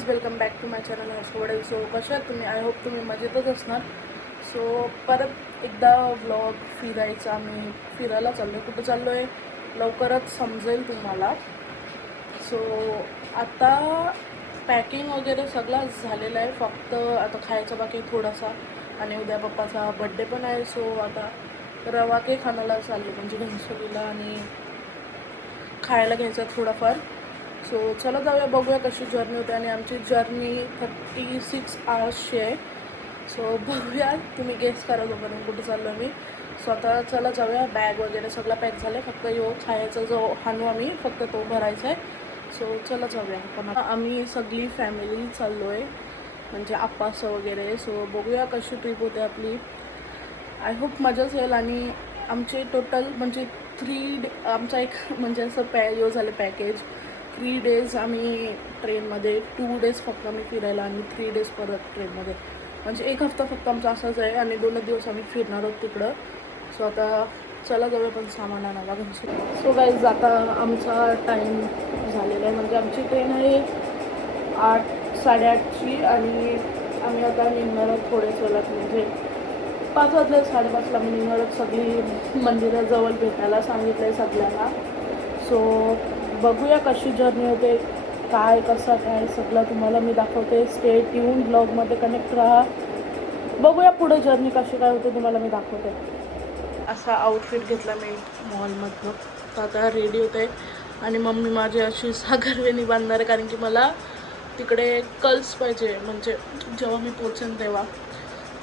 Guys, welcome back to my channel Harshvardhan. So कशा आहात तुम्ही? आय होप तुम्ही मजेतच असणार. सो परत एकदा व्लॉग फिरायचा. आम्ही फिरायला चाललो आहे. कुठं चाललो आहे लवकरच समजेल तुम्हाला. सो आता पॅकिंग वगैरे सगळं झालेलं आहे. फक्त आता खायचं बाकी आहे थोडासा. आणि उद्या पप्पाचा बड्डे पण आहे. सो आता रवा केक खाण्याला चाललो, म्हणजे घनसोलीला, आणि खायला घ्यायचं थोडाफार. सो चला जाऊया, बघूया कशी जर्नी होते. आणि आमची जर्नी 36 आवर्सची आहे. सो बघूया, तुम्ही गेस करा जोपर्यंत कुठे चाललो मी. स्वतः चला जाऊया. बॅग वगैरे सगळं पॅक झालं आहे. फक्त खायचा जो हाणू आम्ही फक्त तो भरायचा आहे. सो चला जाऊया. पण आम्ही सगळी फॅमिली चाललो आहे, म्हणजे आप्पासं वगैरे. सो बघूया कशी ट्रिप होते आपली. आय होप मजाच येईल. आणि आमचे टोटल म्हणजे आमचा एक म्हणजे असं झालं पॅकेज. 3 डेज आम्ही ट्रेनमध्ये, 2 डेज फक्त आम्ही फिरायला आणि 3 डेज परत ट्रेनमध्ये. म्हणजे एक हफ्ता फक्त आमचा असाच आहे आणि 2 दिवस आम्ही फिरणार आहोत तिकडं. सो आता चला जाऊया, पण सामान आणायला घ्यायचं. सो गाईज, आता आमचा टाईम झालेला आहे. म्हणजे आमची ट्रेन आहे 8-8:30ची आणि आम्ही आता निघणार आहोत थोडेच वेळात. म्हणजे 5 वाजले, 5:30ला आम्ही निघणार आहोत. सगळी मंदिराजवळ भेटायला सांगितलं आहे सगळ्यांना. सो बघूया कशी जर्नी होते, काय कसं काय सगळं तुम्हाला मी दाखवते. स्टे ट्यून, ब्लॉगमध्ये कनेक्ट राहा. बघूया पुढे जर्नी कशी काय होते, तुम्हाला मी दाखवते. असा आउटफिट घेतला मी मॉलमधनं. तर आता रेडी होते. आणि मम्मी माझी अशी सागरवेणी बांधणार आहे, कारण की मला तिकडे कर्ल्स पाहिजे, म्हणजे जेव्हा मी पोचेन तेव्हा.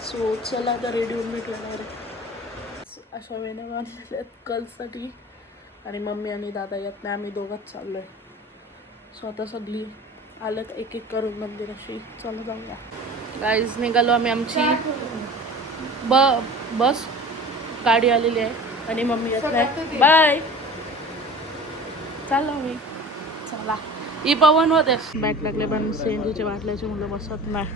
सो चला आता रेडी होऊन भेटणार आहे. अशा वेण्या बांधलेल्या आहेत कर्ल्ससाठी. आणि मम्मी आणि दादा येत नाही, आम्ही दोघंच चाललो आहे. सो आता सगळी आलं एक एक करून मंदिराशी. चला जाऊया. गाईज, निघालो आम्ही. आमची बस गाडी आलेली आहे आणि मम्मी येत नाही. बाय, चाललो मी. चला, ही पवन होते. बॅग टाकले, पण सीएनजीचे वाटल्याचे मुलं बसत नाही.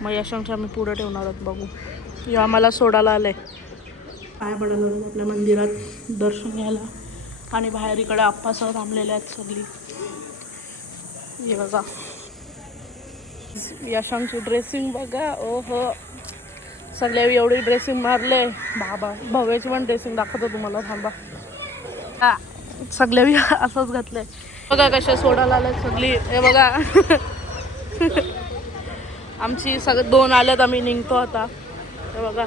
मग यशांच्या आम्ही पुढं ठेवणार आहोत. बघू, या आम्हाला सोडायला आलंय. पाय पडायला आपल्या मंदिरात दर्शन घ्यायला. आणि बाहेर इकडे आप्पासह थांबलेले आहेत सगळी. हे बघा, यशांची ड्रेसिंग बघा. ओहो, सगळे एवढी ड्रेसिंग मारले. बाबा, भव्याची पण ड्रेसिंग दाखवतो तुम्हाला, थांबा. हा, सगळे असंच घातलंय. बघा कशा सोडायला आल्यात सगळी. हे बघा आमची सगळे 2 आल्यात. आम्ही निघतो आता. हे बघा,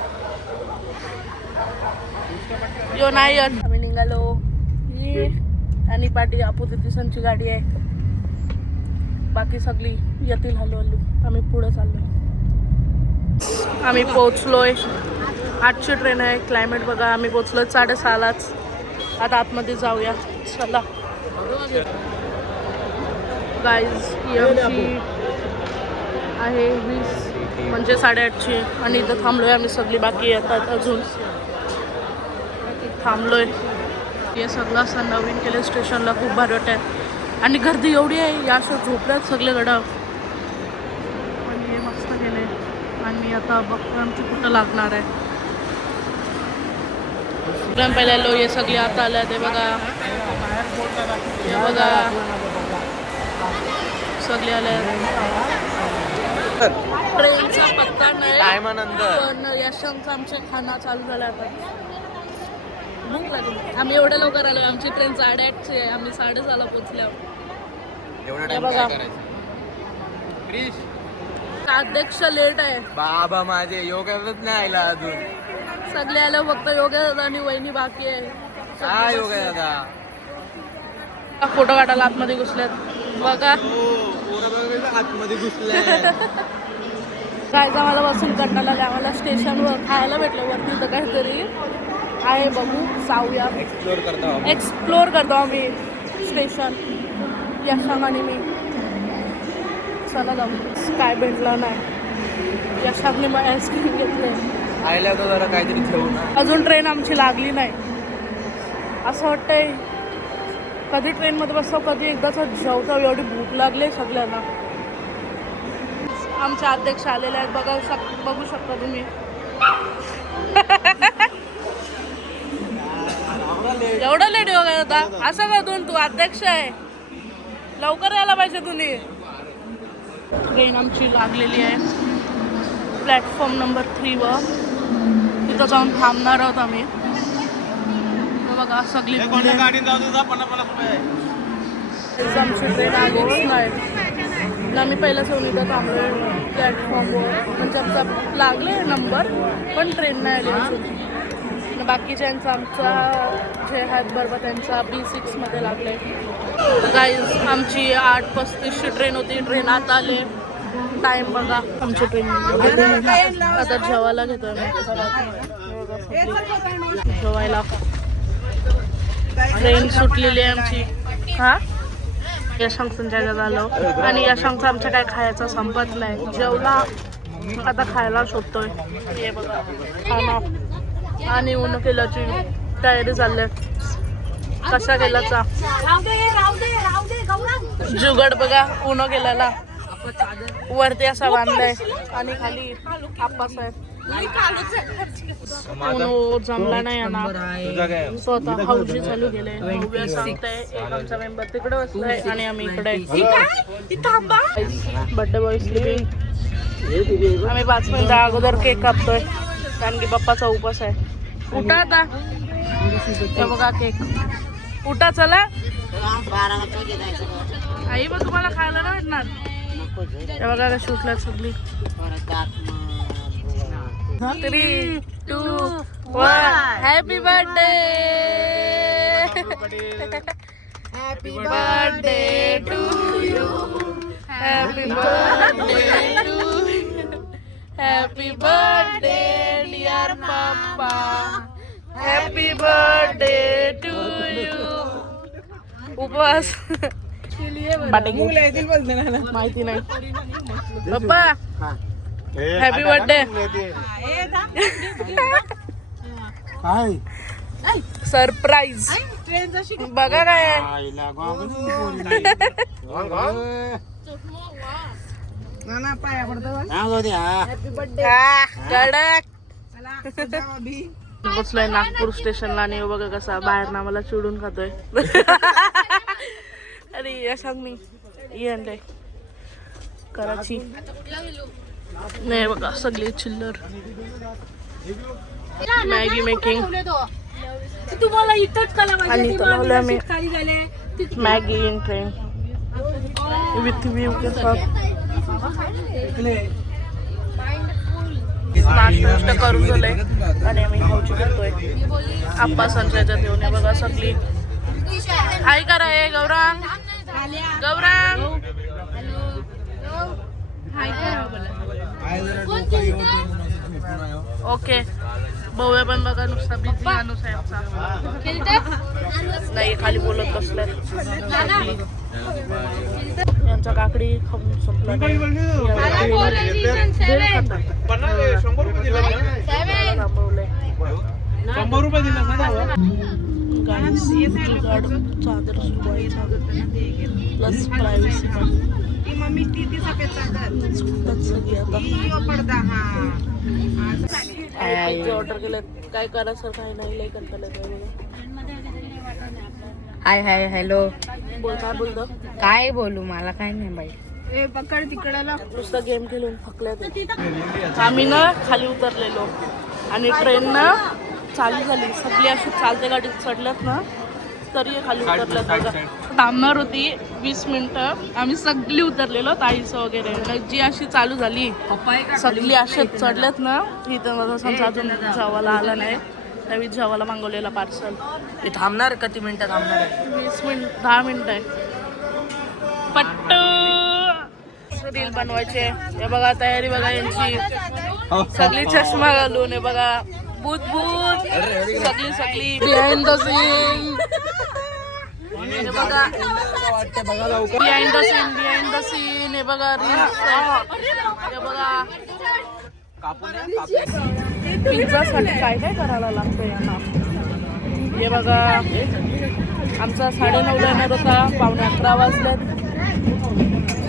यो नाही येत. आम्ही निघालो. आणि पाठी अपोजिशनची गाडी आहे. बाकी सगळी येतील हळूहळू. आम्ही पुढे चाललो. आम्ही पोचलोय. 8ची ट्रेन आहे. क्लायमेट बघा. आम्ही पोचलोय 6:30लाच. आता आतमध्ये जाऊया. चला गाईज, आमची आहे 20, म्हणजे 8:30ची. आणि इथं थांबलोय आम्ही सगळी. बाकी येतात अजून. थांबलोय. हे सगळं असं नवीन केलं स्टेशनला. खूप भारी वाटत. आणि गर्दी एवढी आहे. या अशा झोपल्यात सगळे गडा. पण हे मस्त केले. आणि आता बघतो आमची कुठं लागणार आहे. पहिल्या लो हे सगळे आता आल्या. ते बघा, हे बघा सगळे आल्या. ट्रेनचा पत्ता नाही, पण यशांचा आमच्या खाना चालू झाला. आता भूक लागली. आम्ही एवढ्या लवकर आलो. आमची ट्रेन 8:30ची आहे. आम्ही 6:30ला पोचलो. बघा, अध्यक्ष लेट आहे. बाबा माझे योगाच नाही आला अजून. सगळे आलं, फक्त योगा आणि वहिनी बाकी आहे. काय योगा दादा, फोटो काढायला आतमध्ये घुसल्यात. बघा आतमध्ये घुसले. काय आम्हाला बसून कंटाळा आला. आम्हाला स्टेशनवर खायला भेटलं. वरती तर काहीतरी आहे, बघू जाऊया. एक्सप्लोर करतो आम्ही स्टेशन, यशांग आणि मी. चला जाऊ. काय भेटलं नाही. यशांगने मग आईस्क्रीम घेतले. आयला तर जरा काहीतरी ठेवू ना. अजून ट्रेन आमची लागली नाही. असं वाटतंय कधी ट्रेनमध्ये बसतो, कधी एकदाच जेवतो. एवढी भूक लागली सगळ्यांना. आमचे अध्यक्ष आलेले आहेत. बघू शकता तुम्ही. एवढं लेट हो गया होता. असं का तू अध्यक्ष आहे, लवकर यायला पाहिजे तुम्ही. ट्रेन आमची लागलेली आहे प्लॅटफॉर्म नंबर 3वर. तिथं जाऊन थांबणार आहोत आम्ही. तर बघा सगळी आमची ट्रेन आलीच नाही. आम्ही पहिला सोनी इथं थांबलो प्लॅटफॉर्मवर. म्हणजे आमचा लागले नंबर पण ट्रेन नाही आली अजून. बाकीच्यांचा आमचा जे आहेत बरोबर त्यांचा B6 मध्ये लागले. गाईज आमची 8:35ची ट्रेन होती. ट्रेन आता आले. टाइम बघा आमची ट्रेन आता जेवायला घेतोय जेवायला. ट्रेन सुटलेली आहे आमची. हा यशांक संजयला झालं आणि यशांकचं आमच्या काय खायचं संपत नाही. जेवला आता खायला शोधतोय. हे बघा खाना आणि ऊन केल्याची तयारी चालली. कशा केल्याचा जुगड बघा ऊन केल्याला. वरती असा बांधलाय आणि खाली आप्पास आहे. जमला नाही यांना स्वतः हौजी चालू केलंय. भव्य सांगताय एक आमचा मेंबर तिकडे बसलाय आणि आम्ही इकडे. Birthday boy sleeping. आम्ही 5 मिनिटं अगोदर केक कापतोय कारण की पप्पाचा उपास आहे. उठा आता. हे बघा केक. उठा चला. आई मग तुम्हाला खायला नाही भेटणार. हे बघा कशी उठल्यात सगळी. 3, 2, 1 happy birthday. Happy birthday to you. Happy birthday to you. Happy birthday dear papa. Happy birthday to you. उपवास माहिती नाही पप्पा. Happy birthday. सरप्राईज बघा काय बसलोय नागपूर स्टेशनला आणि बघा कसा बाहेर ना मला चिडून खातोय. अरे यशांक मी ये कराची नाही बघा सगळे चिल्लर. मॅगी मेकिंग तुम्हाला इथंच आणि लावलं आम्ही Maggi in train with view के साथ. नाश्ता करून झालंय आणि आम्ही खाऊची करतोय. आप्पा संजयच्या देऊन बघा सगळी हाय करा. हे गौरांग गौरांग ओके. भाऊ पण बघा नुसता बिझी माणूस आहे आमचा. नाही खाली बोलत बसलाय. यांचा काकडी खाऊन संपला. चादर प्लस प्रायव्हसी पण ऑर्डर केलं. काय करा सर काही नाही लई करता. हाय हाय हॅलो. बोल काय बोलतो. काय बोलू मला काय नाही बाई. पकड तिकडाला नुसतं गेम खेळून थकल्यात. आम्ही ना खाली उतरलेलो आणि ट्रेन ना चालू झाली. सगळी अशी चालते गाडीत चढल्यात ना तरी खाली उतरल्यात. बघा थांबणार होती 20 मिनिटं. आम्ही सगळी उतरलेलो ताईचं वगैरे. जी अशी चालू झाली सगळी अशी चढल्यात ना. इथं माझा समजा अजून जेवायला आला नाही. त्यावेळी जेवायला मागवलेला पार्सल. ते थांबणार किती मिनिटं थांबणार. 20 मिनिट 10 मिनिटं आहे. पट्ट रील बनवायचे. हे बघा तयारी बघा यांची. सगळी चष्मा घालून हे बघा भूत भूत सगळी बिहाइंड द सीन. हे बघा बिहाइंड द सीन. हे बघा रील्स. हे बघा पिझ्झासाठी काय काय करायला लागतं यांना. हे बघा आमचा 9:30 येणार होता. 11:15 वाजल्यात.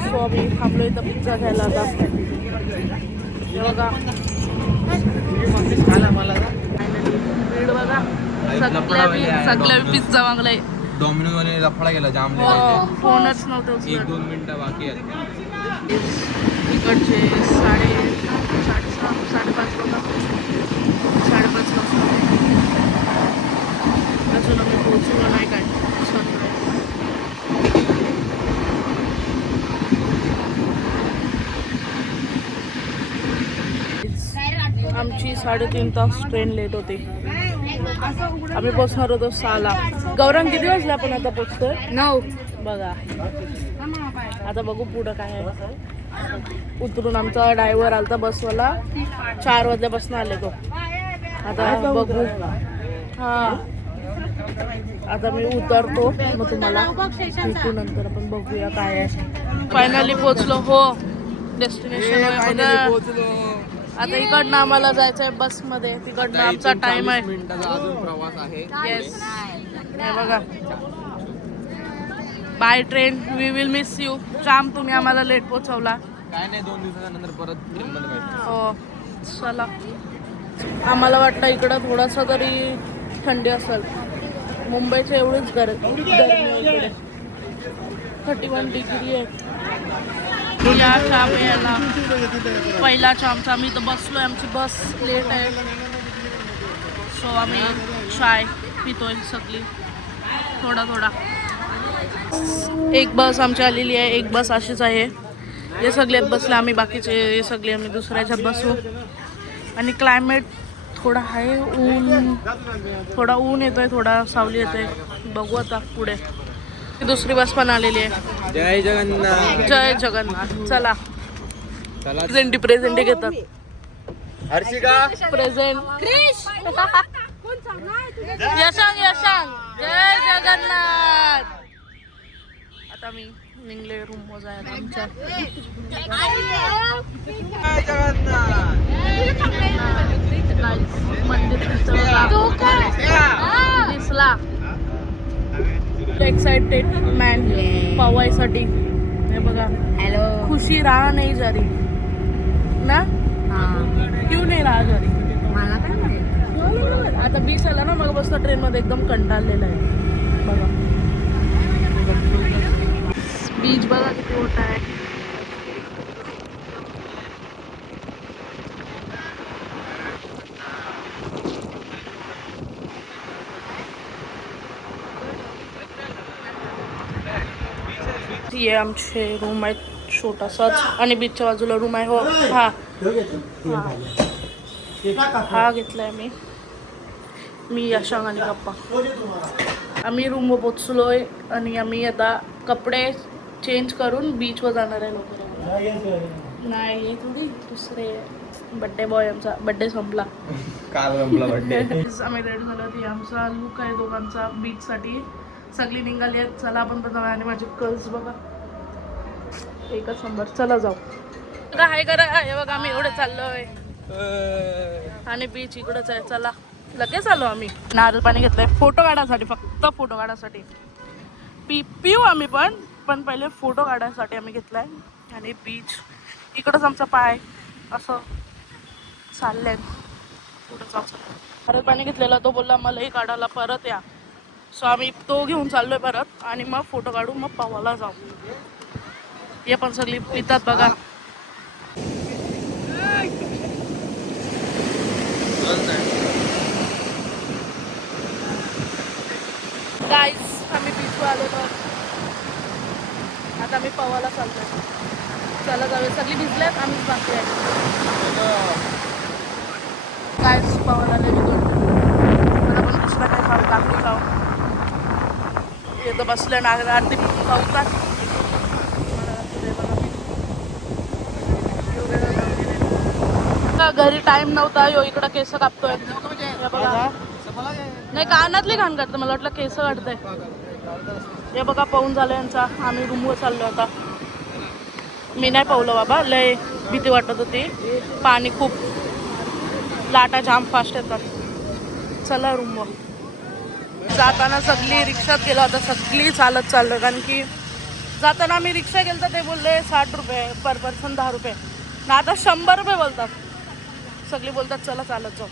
सो आम्ही थांबलो इथं पिझ्झा घ्यायला. आता हे बघा भीड बघा सगळ्या पिझ्झा मागलाय. डॉमिनोज वाले लफडा गेला जाम. फोनच नव्हतं. 1-2 मिनिटं बाकी आहेत. इकडचे 5:30 वाजता 5:30 वाजता अजून आम्ही पोहोचलो नाही काय आमची 3.5 तास ट्रेन लेट होती. आम्ही पोचणार होतो 6ला. गौरंग किती वाजले आपण आता पोचतोय? 9. बघा आता बघू पुढं काय आहे. उतरून आमचा ड्रायव्हर आलता बसवाला 4 वाजल्यापासून आले तो. आता बघू. हा आता मी उतरतो मग तुम्हाला भेटू नंतर आपण बघूया काय आहे. फायनली पोचलो हो डेस्टिनेशन. आता इकडनं आम्हाला जायचंय बसमध्ये. तिकडनं आमचा टाइम आहे. मिनिटाचा अजून प्रवास आहे. येस हे बघा bye train. We will miss you. जाम तुम्ही आम्हाला लेट पोचवला. काय नाही 2 दिवसानंतर परत ट्रेन मध्ये भेटू. हो चला. आम्हाला वाटलं इकडं थोडासा तरी थंडी असेल. मुंबईच्या एवढीच गरमी आहे इकडे. 31 डिग्री आहे. या चहा प्यायला पहिला चहा आमचा. आम्ही तर बसलोय. आमची बस लेट आहे सो आम्ही चाय पितोय सगळी थोडा. एक बस आमची आलेली आहे. एक बस अशीच आहे. हे सगळ्यात बसले आम्ही. बाकीचे हे सगळे आम्ही दुसऱ्याच्यात बसू. आणि क्लायमेट थोडा आहे. थोडा ऊन येतोय थोडा सावली येतोय. बघू आता पुढे. दुसरी बस पण आलेली आहे. जय जगन्नाथ. जय जगन्नाथ. चला चला प्रेझेंट घेतात. हर्षिका प्रेझेंट यशांग जय जगन्नाथ. आता मी निघले रूम वर जायला आमच्या. जय जगन्नाथ. मंदिर दिसला. एक्साइटेड मॅन पवायसाठी. हे बघा हॅलो. खुशी रहा नहीं जा रही ना. क्यों नहीं रहा जा रही? मला काय माहिती. आता बीच आला ना मग बसता ट्रेन मध्ये एकदम कंटाळलेला आहे. बघा बीच बघा किती मोठा आहे. हे आमचे रूम आहेत छोटासाच. आणि बीचच्या बाजूला रूम आहे. हो हा घेतलाय मी यशांग आणि गप्पा. आम्ही रूमवर पोचलोय आणि आम्ही आता कपडे चेंज करून बीचवर जाणार आहे लवकर. नाही थोडी दुसरे बड्डे बॉय. आमचा बड्डे संपला काल संपला बड्डे. आम्ही रेडी झालो. ती आमचा लुक आहे दोघांचा बीचसाठी. सगळी निघाली आहेत. चला आपण पण जाऊया. आणि माझे कर्ल्स बघा एकच नंबर. चला जाऊ. हाय करा. हे बघा आम्ही एवढे चाललोय आणि बीच इकडंच आहे. चला लगेच आलो आम्ही. नारळ पाणी घेतलंय फोटो काढायसाठी. फक्त फोटो काढायसाठी. पिऊ आम्ही पण पहिले फोटो काढायसाठी आम्ही घेतलाय. आणि बीच इकडंच आमचा पाय असं चाललंय. पुढं जाऊ. नारळ पाणी घेतलेला तो बोलला मलाही काढायला परत या. सो आम्ही तो घेऊन चाललोय परत. आणि मग फोटो काढू मग पवायला जाऊ. हे पण सगळी पितात बघा. गाईस आम्ही बीचवर आलेलो. आता आम्ही पवायला चाललोय. चला जाऊया. सगळी भिजल्यात आम्हीच बाकी आहे. गाईस पवायला आले मला पण दुसरा काय खाऊ काकडी खाऊ. इथं बसलं ना आरती खाऊ का. घरी टाइम नव्हता. यो इकडं केस कापतोय बघा. नाही कानातली घाण काढतं. मला वाटलं केस काढतंय. हे बघा पाहून झालं यांचा. आम्ही रूमवर चाललो आता. मी नाही पावलं बाबा. लय भीती वाटत होती. पाणी खूप लाटा जाम फास्ट येतात. चला रूमवर. जाताना सगळी रिक्षात गेलो. आता सगळी चालत चाललो. कारण की जाताना आम्ही रिक्षा गेलो तर ते बोलले 60 रुपये पर पर्सन 10 रुपये. ना आता 100 रुपये बोलतात. सगळी बोलतात चला चालत जाऊ.